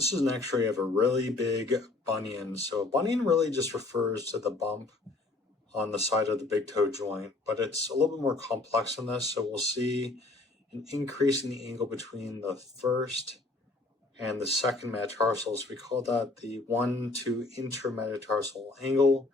This is an x-ray of a really big bunion. So a bunion really just refers to the bump on the side of the big toe joint, but it's a little bit more complex than this. So we'll see an increase in the angle between the first and the second metatarsals. We call that the 1-2 intermetatarsal angle.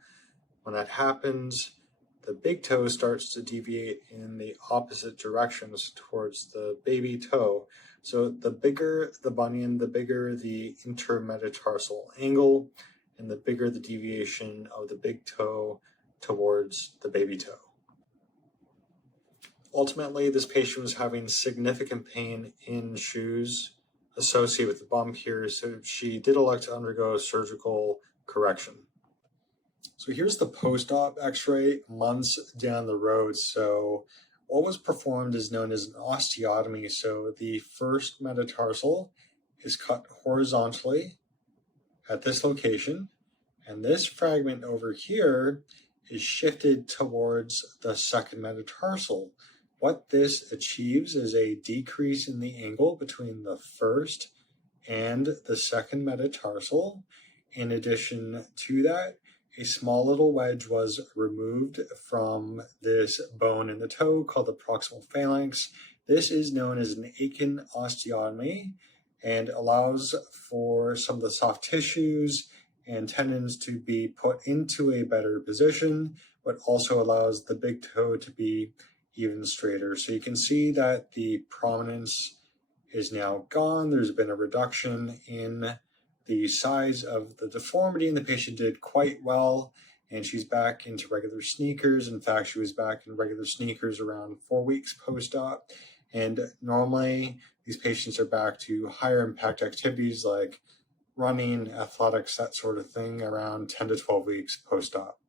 When that happens, the big toe starts to deviate in the opposite directions towards the baby toe. So the bigger the bunion, the bigger the intermetatarsal angle, and the bigger the deviation of the big toe towards the baby toe. Ultimately, this patient was having significant pain in shoes associated with the bump here, so she did elect to undergo surgical correction. So here's the post-op x-ray months down the road. So what was performed is known as an osteotomy. So the first metatarsal is cut horizontally at this location, and this fragment over here is shifted towards the second metatarsal. What this achieves is a decrease in the angle between the first and the second metatarsal. In addition to that, a small little wedge was removed from this bone in the toe called the proximal phalanx. This is known as an Aiken osteotomy and allows for some of the soft tissues and tendons to be put into a better position, but also allows the big toe to be even straighter. So you can see that the prominence is now gone. There's been a reduction in the size of the deformity, and the patient did quite well, and she's back into regular sneakers. In fact, she was back in regular sneakers around 4 weeks post-op, and normally these patients are back to higher impact activities like running, athletics, that sort of thing, around 10 to 12 weeks post-op.